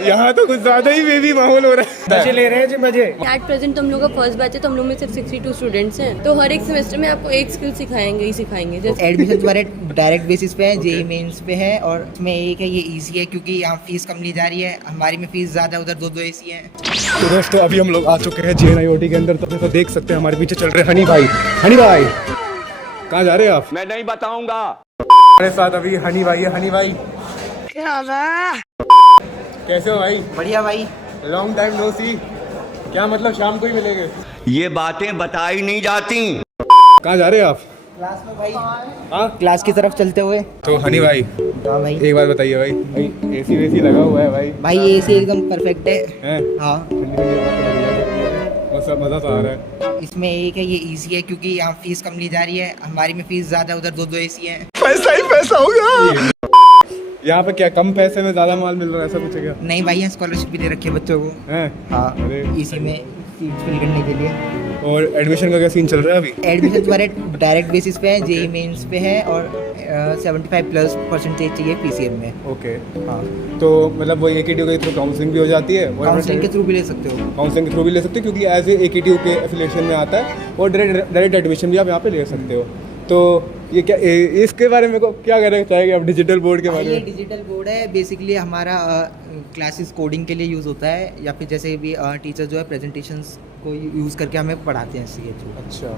यहाँ तो कुछ ज्यादा ही बेबी माहौल हो रहा है। मजे ले रहे हैं जी मजे। एट प्रेजेंट हम लोग का फर्स्ट बैच है तो हम लोग में सिर्फ 62 स्टूडेंट्स हैं, तो हर एक सेमेस्टर में आपको एक स्किल सिखाएंगे ही सिखाएंगे। जैसे एडमिशन तुम्हारे डायरेक्ट बेसिस पे है, जेई मेंस पे है, और इसमें एक है ये इजी है क्योंकि यहाँ फीस कम ली जा रही है, हमारी में फीस ज़्यादा, उधर दो एसी है। तो दोस्तों अभी हम लोग आ चुके हैं JNIOT के अंदर। तो देख सकते हैं हमारे पीछे चल रहे हैं हनी भाई। हनी भाई कहाँ जा रहे हैं आप? मैं नहीं बताऊंगा। हमारे साथ अभी हनी भाई है। हनी भाई कैसे हो भाई? बढ़िया भाई। लॉन्ग टाइम नो सी। क्या मतलब शाम को ही मिलेंगे? ये बातें बताई नहीं जाती। कहाँ जा रहे हैं आप? क्लास में भाई। हाँ क्लास की तरफ चलते हुए। तो हनी भाई हाँ भाई। एक बात बताइए भाई एसी वेसी लगा हुआ है भाई? भाई ये एसी एकदम परफेक्ट है। हैं? हाँ। ठंडी ठंडी हवा चल रही है और सब मज़ा तो आ रहा है। इसमें एक है ये इजी है क्योंकि यहाँ फीस कम ली जा रही है, हमारी में फीस ज़्यादा, उधर दो एसी है। पैसा ही पैसा होगा। यहाँ पे क्या कम पैसे में ज़्यादा माल मिल रहा है, ऐसा कुछ है क्या? नहीं भाई, यहाँ स्कॉलरशिप भी दे रखी है बच्चों को। हैं? हाँ। अरे इसी में सीट फिल करने के लिए। और एडमिशन का क्या सीन चल रहा है अभी? एडमिशन तुम्हारे डायरेक्ट बेसिस पे है, जेई मेंस पे है, और 75+% चाहिए PCM में। ओके। हाँ। तो मतलब वो AKTU के थ्रू काउंसलिंग भी हो जाती है? काउंसलिंग के थ्रू भी ले सकते हो। काउंसलिंग के थ्रू भी ले सकते हो क्योंकि एज ए AKTU के एफिलिएशन में आता है, और डायरेक्ट एडमिशन भी आप यहाँ पे ले सकते हो। तो ये क्या इसके बारे में को क्या कहना चाहेंगे आप डिजिटल बोर्ड के बारे ये में? डिजिटल बोर्ड है, बेसिकली हमारा क्लासेस कोडिंग के लिए यूज़ होता है, या फिर जैसे भी टीचर जो है प्रेजेंटेशंस को यूज़ करके हमें पढ़ाते हैं इसके थ्रू। अच्छा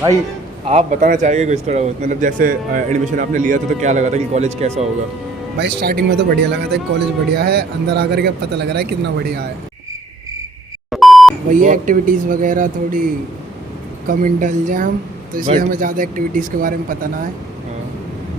भाई आप बताना चाहेंगे कुछ थोड़ा बहुत, मतलब जैसे एडमिशन आपने लिया था तो क्या लगा था कि कॉलेज कैसा होगा? भाई स्टार्टिंग में तो बढ़िया लगा था, कॉलेज बढ़िया है, अंदर आकर के पता लग रहा है कितना बढ़िया है। भैया एक्टिविटीज़ वगैरह थोड़ी कम इंटेलिजेंट हैं हम, तो इसलिए हमें ज़्यादा एक्टिविटीज़ के बारे में पता ना है।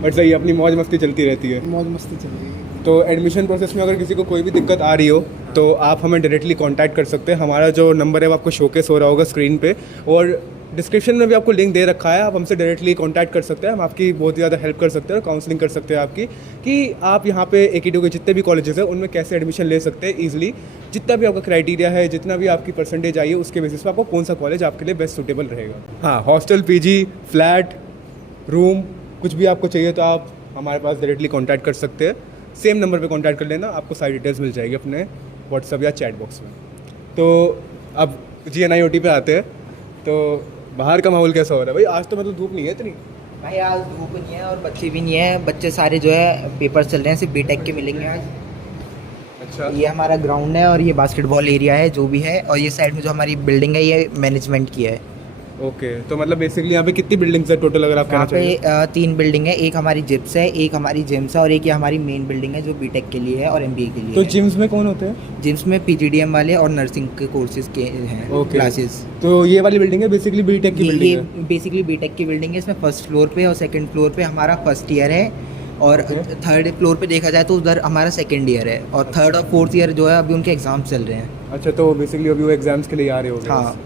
बट सही अपनी मौज मस्ती चलती रहती है। मौज मस्ती चल रही है। तो एडमिशन प्रोसेस में अगर किसी को कोई भी दिक्कत आ रही हो तो आप हमें डायरेक्टली कांटेक्ट कर सकते हैं। हमारा जो नंबर है वो आपको शोकेस हो रहा होगा स्क्रीन पे, और डिस्क्रिप्शन में भी आपको लिंक दे रखा है। आप हमसे डायरेक्टली कांटेक्ट कर सकते हैं, हम आपकी बहुत ही ज़्यादा हेल्प कर सकते हैं और काउंसलिंग कर सकते हैं आपकी, कि आप यहाँ पे AKTU के जितने भी कॉलेजेस हैं उनमें कैसे एडमिशन ले सकते हैं ईजिली। जितना भी आपका क्राइटेरिया है, जितना भी आपकी परसेंटेज आई है, उसके बेसिस पे आपको कौन सा कॉलेज आपके लिए बेस्ट सूटेबल रहेगा। हाँ, हॉस्टल, PG, फ्लैट, रूम, कुछ भी आपको चाहिए तो आप हमारे पास डायरेक्टली कॉन्टैक्ट कर सकते हैं। सेम नंबर पे कॉन्टैक्ट कर लेना, आपको सारी डिटेल्स मिल जाएगी अपने व्हाट्सअप या चैट बॉक्स में। तो अब JNIOT पे आते हैं, तो बाहर का माहौल कैसा हो रहा है भाई? आज तो मतलब धूप नहीं है इतनी। भाई आज धूप नहीं है और बच्चे भी नहीं है, बच्चे सारे जो है पेपर चल रहे हैं, सिर्फ BTech के मिलेंगे आज। अच्छा। ये हमारा ग्राउंड है और ये बास्केटबॉल एरिया है जो भी है, और ये साइड में जो हमारी बिल्डिंग है ये मैनेजमेंट की है। ओके। तो मतलब बेसिकली यहाँ पे कितनी बिल्डिंग्स है टोटल अगर आप कहना यहाँ चाहिए? पे 3 बिल्डिंग है, एक हमारी जिप्स है, एक हमारी जिम्स है, और एक ये हमारी मेन बिल्डिंग है जो BTech के लिए है और MBA के लिए तो है। जिम्स में कौन होते हैं? जिम्स में PGDM वाले और नर्सिंग के कोर्सेज के हैं क्लासेस। तो ये वाली बिल्डिंग है बेसिकली BTech की बिल्डिंग ये है? बेसिकली BTech की बिल्डिंग है। इसमें फर्स्ट फ्लोर पे और सेकंड फ्लोर पे हमारा फर्स्ट ईयर है, और थर्ड फ्लोर पे देखा जाए तो उधर हमारा सेकंड ईयर है, और थर्ड और फोर्थ ईयर जो है अभी उनके एग्जाम चल रहे हैं। अच्छा, तो बेसिकली अभी वो एग्जाम्स के लिए आ रहे होंगे। हाँ।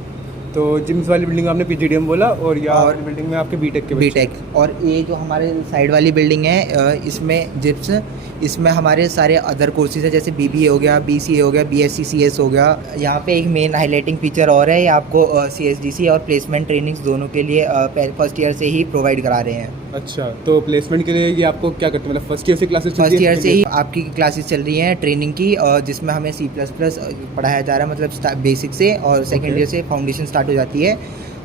तो जिम्स वाली बिल्डिंग आपने PGDM बोला, और यहाँ वाली बिल्डिंग में आपके BTech के बच्चे? BTech। और ये जो हमारे साइड वाली बिल्डिंग है इसमें जिप्स, इसमें हमारे सारे अदर कोर्सेज है, जैसे BBA हो गया, BCA हो गया, BSc CS हो गया। यहाँ पे एक मेन हाईलाइटिंग फीचर और है, ये आपको CSDC और प्लेसमेंट ट्रेनिंग्स दोनों के लिए फर्स्ट ईयर से ही प्रोवाइड करा रहे हैं। अच्छा, तो प्लेसमेंट के लिए ये आपको क्या करते हैं, मतलब फर्स्ट ईयर से क्लासेस? फर्स्ट ईयर से ही आपकी क्लासेस चल रही हैं ट्रेनिंग की, जिसमें हमें C++ पढ़ाया जा रहा है, मतलब बेसिक से, और सेकेंड ईयर से फाउंडेशन स्टार्ट हो जाती है,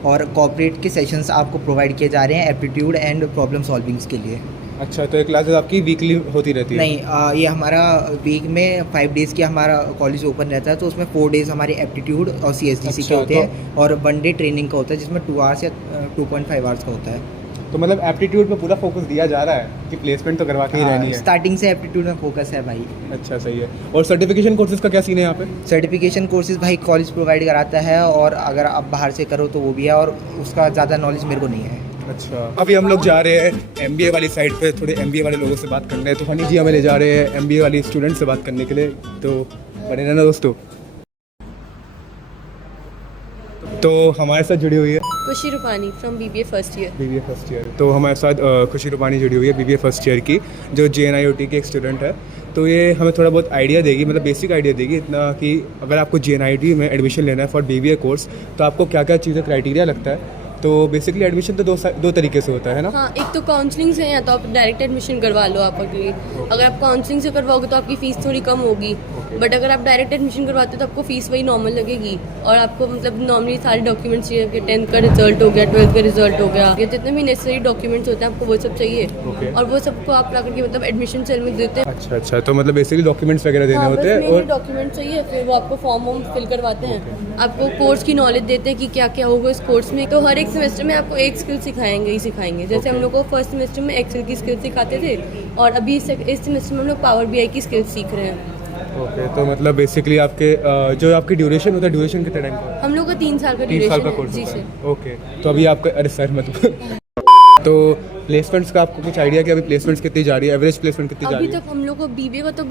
और कॉर्पोरेट के सेशंस आपको प्रोवाइड किए जा रहे हैं एप्टीट्यूड एंड प्रॉब्लम सॉल्विंग्स के लिए। अच्छा, तो ये क्लासेस आपकी वीकली होती रहती है? नहीं, ये हमारा वीक में 5 डेज़ की हमारा कॉलेज ओपन रहता है, तो उसमें 4 डेज़ हमारे एप्टीट्यूड और CSDC के होते हैं, और 1 डे ट्रेनिंग का होता है जिसमें 2 आवर्स या 2.5 आवर्स का होता है। तो मतलब एप्टीट्यूड पे पूरा फोकस दिया जा रहा है कि प्लेसमेंट तो करवा के ही रहनी है? स्टार्टिंग से एप्टीट्यूड में फोकस है भाई। अच्छा, सही है। और सर्टिफिकेशन कोर्सेज का क्या सीन है यहाँ पे? सर्टिफिकेशन कोर्सेज भाई कॉलेज प्रोवाइड कराता है, और अगर आप बाहर से करो तो वो भी है, और उसका ज़्यादा नॉलेज मेरे को नहीं है। अच्छा, अभी हम लोग जा रहे हैं MBA वाली साइड पे, थोड़े MBA वाले लोगों से बात करने। तो हनी जी हमें ले जा रहे हैं MBA वाली स्टूडेंट से बात करने के लिए, तो बने रहना दोस्तों। तो हमारे साथ जुड़ी हुई है खुशी Rupani from BBA first year. BBA first year. तो हमारे साथ खुशी रूपानी जुड़ी हुई है BBA फर्स्ट ईयर की, जो JNIOT की एक स्टूडेंट है। तो ये हमें थोड़ा बहुत आइडिया देगी, मतलब बेसिक आइडिया देगी इतना कि अगर आपको JNIOT में एडमिशन लेना है फॉर BBA कोर्स, तो आपको क्या क्या चीज़ें क्राइटेरिया लगता है, तो बेसिकली एडमिशन तो दो तरीके से होता है ना? हाँ, एक तो काउंसलिंग से, या तो आप डायरेक्ट एडमिशन करवा लो आप अगर आप काउंसलिंग से करवाओगे तो आपकी फ़ीस थोड़ी कम होगी, बट अगर आप डायरेक्ट एडमिशन करवाते हो तो आपको फ़ीस वही नॉर्मल लगेगी। और आपको मतलब नॉर्मली सारे डॉक्यूमेंट्स चाहिए कि 10th का रिजल्ट हो गया, 12th का रिजल्ट हो गया, या जितने भी नेसेसरी डॉक्यूमेंट्स होते हैं आपको वो सब चाहिए। और वो सबको आप ला करके मतलब एडमिशन सेल में देते हैं। अच्छा, तो मतलब बेसिकली डॉक्यूमेंट्स वगैरह देने होते हैं और डॉक्यूमेंट चाहिए, फिर वो आपको फॉर्म वॉर्म फिल करवाते हैं, आपको कोर्स की नॉलेज देते हैं कि क्या क्या होगा इस कोर्स में। तो हर एक सेमेस्टर में आपको एक स्किल सिखाएंगे ही सिखाएंगे। जैसे हम लोग को फर्स्ट सेमेस्टर में एक्सेल की स्किल सिखाते थे, और अभी इस सेमेस्टर में हम लोग पावर BI की स्किल सीख रहे हैं। ओके, तो मतलब बेसिकली आपके जो आपकी ड्यूरेशन होता है, ड्यूरेशन कितने टाइम का? हम लोग का 3 साल का 3 साल का ड्यूरेशन कोर्स जी होता सर। है। ओके, तो अभी आपका अरे सर मतलब तो प्लेसमेंट्स का आपको कुछ आइडिया कि अभी प्लेसमेंट्स कितनी जा रही है, एवरेज प्लेसमेंट कितनी जा अभी रही है? तक हम लोग को BBA का तो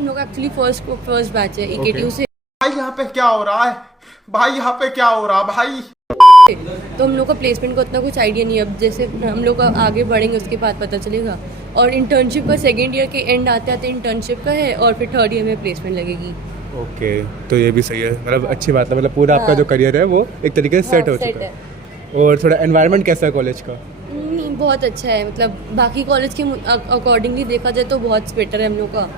हम लोग एक्चुअली फर्स्ट बैच है EKTU से। भाई यहाँ पे क्या हो रहा है? भाई यहाँ पे क्या हो रहा है भाई? तो हम लोग का प्लेसमेंट का उतना कुछ आइडिया नहीं है। अब जैसे हम लोग का आगे बढ़ेंगे उसके बाद पता चलेगा। और इंटर्नशिप का सेकेंड ईयर के एंड आते आते इंटर्नशिप का है, और फिर थर्ड ईयर में प्लेसमेंट लगेगी। ओके, तो ये भी सही है, मतलब अच्छी बात है, मतलब पूरा आपका जो करियर है वो एक तरीके से सेट हो चुका है। और थोड़ा एनवायरनमेंट कैसा है कॉलेज का? नहीं, बहुत अच्छा है, मतलब बाकी कॉलेज के अकॉर्डिंगली देखा जाए तो बहुत बेटर है हम लोग का,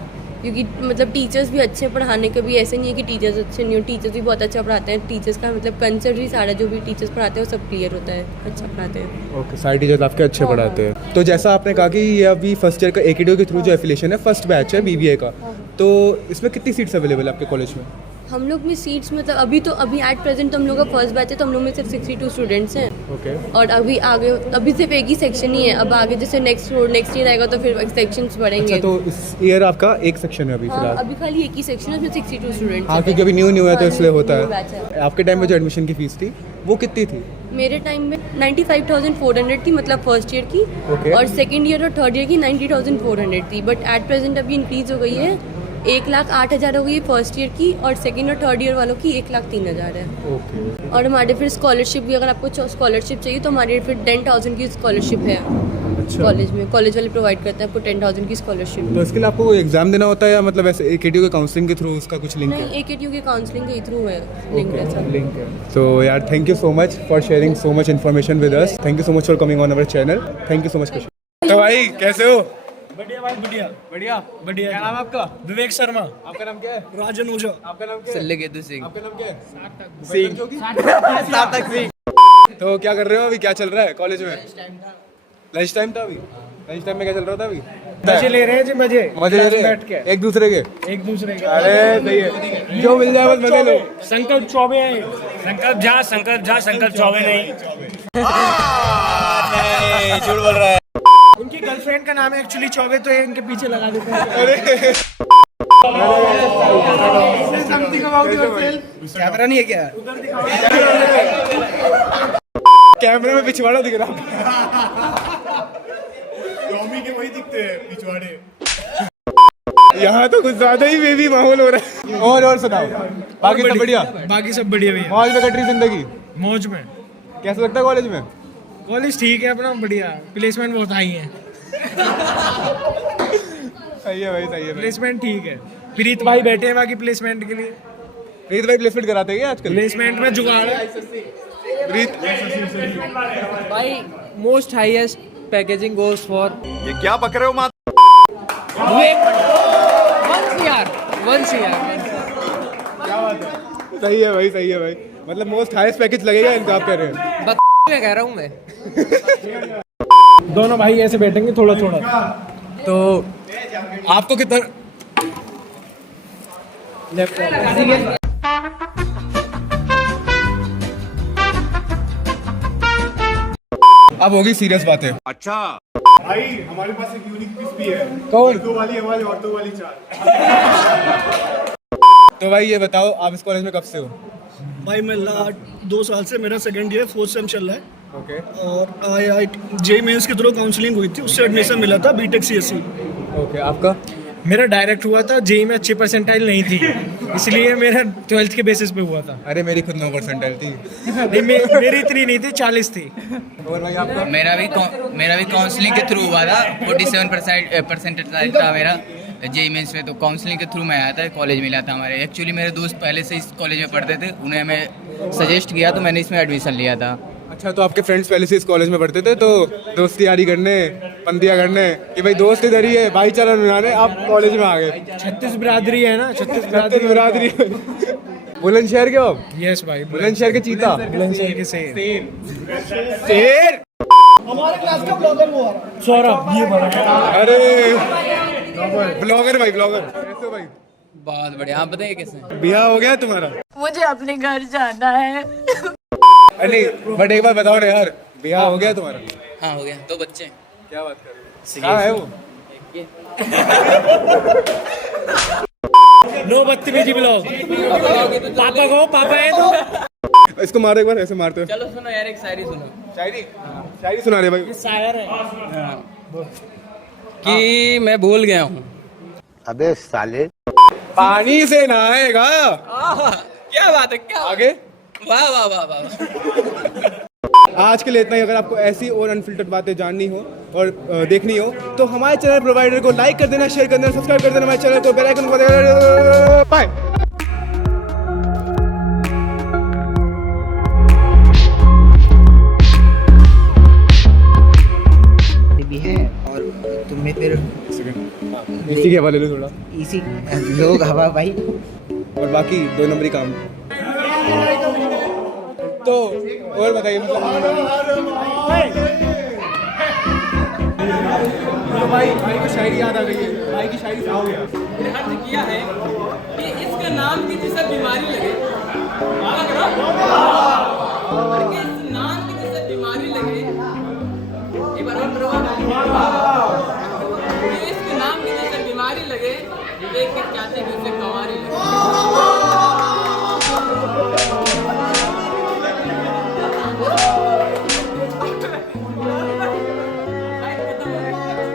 क्योंकि मतलब टीचर्स भी अच्छे हैं पढ़ाने के भी। ऐसे नहीं है कि टीचर्स अच्छे नहीं हो, टीचर्स भी बहुत अच्छा पढ़ाते हैं। टीचर्स का मतलब कंसेप्ट भी सारा जो भी टीचर्स पढ़ाते हैं वो सब क्लियर होता है, अच्छा पढ़ाते हैं। ओके, सारे टीचर्स आपके अच्छे पढ़ाते हैं। तो जैसा आपने कहा कि ये अभी फर्स्ट ईयर का EKTU के थ्रू जो एफिलिएशन है, फर्स्ट बैच है BBA का, तो इसमें कितनी सीट्स अवेलेबल है आपके कॉलेज में? हम लोग में सीट्स मतलब अभी एट प्रेजेंट तो हम लोग का फर्स्ट बैच है, तो हम लोग में सिर्फ 62 स्टूडेंट्स हैं। ओके, और अभी आगे अभी सिर्फ एक ही सेक्शन ही है। अब आगे जैसे नेक्स्ट ईयर आएगा तो फिर सेक्शंस बढ़ेंगे। अच्छा, तो इस ईयर आपका एक सेक्शन है अभी हाँ, फिलहाल? अभी खाली एक ही सेक्शन है, उसमें 62 स्टूडेंट्स हाँ, हैं। क्योंकि अभी न्यू है तो हाँ, इसलिए होता new batch है। आपके टाइम में जो एडमिशन की फीस थी वो कितनी थी? मेरे टाइम में 95,400 थी, मतलब फर्स्ट ईयर की। Okay. और सेकंड ईयर और थर्ड ईयर की 90,400 थी, बट एट प्रेजेंट अभी इंक्रीज हो गई है, 1,08,000 हो गई है फर्स्ट ईयर की, और सेकंड और थर्ड ईयर वालों की 1,03,000 है। ओके, और हमारे फिर स्कॉलरशिप भी, अगर आपको स्कॉलरशिप चाहिए तो हमारे फिर 10,000 की स्कॉलरशिप है अच्छा, कॉलेज में। कॉलेज वाले प्रोवाइड करते हैं आपको 10,000 की स्कॉलरशिप। तो इसके लिए आपको कोई एग्जाम देना होता है या मतलब ऐसे EKTU के काउंसलिंग के थ्रू उसका कुछ लिंक है? नहीं, EKTU के काउंसलिंग के थ्रू है लिंक है सब। लिंक है। तो यार thank you so much for sharing so much information with us. Thank you so much for coming on our channel. Thank you so much. तो भाई कैसे हो? बढ़िया भाई, बढ़िया बढ़िया बढ़िया। क्या नाम है आपका? विवेक शर्मा। आपका नाम क्या है? राजन ओझा। आपका नाम क्या है? सल्लेकेतु सिंह। आपका नाम क्या है? सार्थक सिंह। तो क्या कर रहे हो अभी, क्या चल रहा है कॉलेज में? लंच टाइम था अभी? लंच टाइम में क्या चल रहा था अभी? मजे ले रहे हैं जी, मजे मजे ले रहे बैठ के हैं एक दूसरे के? एक दूसरे के। अरे सही है, जो मिल जाए बस मजे लो। संकल्प चौबे हैं। संकल्प चौबे नहीं। झूठ बोल रहा है। उनकी गर्लफ्रेंड का नाम है एक्चुअली चौबे, तो ये इनके पीछे लगा देते हैं। अरे कैमरा नहीं है क्या? कैमरे में पिछवाड़ा दिख रहा। यहाँ तो कुछ ज्यादा ही बेबी माहौल हो रहा है। और सुनाओ, बाकी सब बढ़िया? बाकी सब बढ़िया भैया, मौज में कट रही जिंदगी? मौज में। कैसा लगता है कॉलेज में? कॉलेज ठीक है अपना, बढ़िया। प्लेसमेंट बहुत हाई है। सही है भाई, सही है भाई। प्लेसमेंट ठीक है। प्रीत भाई बैठे हैं बाकी प्लेसमेंट के लिए। प्रीत भाई प्लेसमेंट कराते हैं क्या आजकल? प्लेसमेंट में जुगाड़ है। प्रीत भाई मोस्ट हाईएस्ट पैकेजिंग गोes फॉर ये क्या बक रहे हो माँ? once a year सही है भाई, सही है भाई, मतलब मोस्ट हाईएस्ट पैकेज लगेगा इनका, आप कह रहे हैं? मैं कह रहा हूँ मैं। दोनों भाई ऐसे बैठेंगे थोड़ा थोड़ा। तो आपको कितना अब होगी सीरियस बातें। अच्छा, भाई हमारे पास एक यूनिक पीस भी है। कौन? ऑर्थो वाली आवाज, ऑर्थो वाली चाल। तो भाई ये बताओ, आप इस कॉलेज में कब से हो? भाई मैं 2 साल से, मेरा सेकंड ईयर 4th सेम चल रहा है। ओके और JEE मेंस के थ्रू काउंसलिंग हुई थी, उससे एडमिशन मिला था BTech CSE। ओके, आपका? मेरा डायरेक्ट हुआ था, JEE में अच्छी परसेंटाइल नहीं थी, इसलिए मेरा 12th के बेसिस पे हुआ था। अरे मेरी खुद 9% थी। नहीं, मेरी इतनी नहीं थी, 40 थी। और भाई आपका? मेरा भी काउंसलिंग के थ्रू हुआ था। 47% परसेंटाइल था मेरा JEE मेंस में, तो काउंसलिंग के थ्रू मैं आया था, कॉलेज मिला था हमारे। एक्चुअली मेरे दोस्त पहले से इस कॉलेज में पढ़ते थे, उन्हें हमें सजेस्ट किया तो मैंने इसमें एडमिशन लिया था। अच्छा, तो आपके फ्रेंड्स पहले से इस कॉलेज में पढ़ते थे, तो दोस्ती यारी करने, पंतियाँ करने कि भाई दोस्त इधर ही है, भाईचारा निभाने आप कॉलेज में आ गए। 36 बिरादरी है ना, 36 छत्तीस बिरादरी बुलंदशहर के हो आप? यस भाई, बुलंदशहर के चीता, बुलंदशहर के शेर। शेर। सौरभ, ये बड़ा अरे ब्लॉगर भाई, ब्लॉगर कैसे हो भाई? बहुत बढ़िया। आप बताइए कैसे? ब्याह हो गया तुम्हारा? मुझे अपने घर जाना है। अरे बट एक बार बताओ ना यार, ब्याह हो गया तुम्हारा? हाँ हो गया, 2 बच्चे। क्या बात कर रहे हो? कहाँ है वो? नो बदतमीजी ब्लॉग। पापा को, पापा है तो इसको मारो एक बार, ऐसे मारते हो। चलो सुनो यार, एक शायरी सुनो। शायरी? शायरी सुना रहे भाई। शायर है। कि मैं भूल गया हूँ। अबे साले पानी से नहाएगा। क्या बात है, क्या आगे? वाह वाह वाह वाह। आज के लिए इतना ही। अगर आपको ऐसी और अनफिल्टर्ड बातें जाननी हो और देखनी हो तो हमारे चैनल प्रोवाइडर को लाइक कर देना, शेयर कर देना, सब्सक्राइब कर देना हमारे चैनल को, बेल आइकन को दबाना। बाय। भी है और तुम्हें फिर इसी के हवाले लो थोड़ा, इसी लोग हवा भाई। और बाकी 2 नंबरी काम। तो और बताइए मतलब तो भाई को शायरी याद आ गई है। भाई की शायरी सुनाओ यार। अर्ज किया है कि इसका नाम की जिसे बीमारी लगे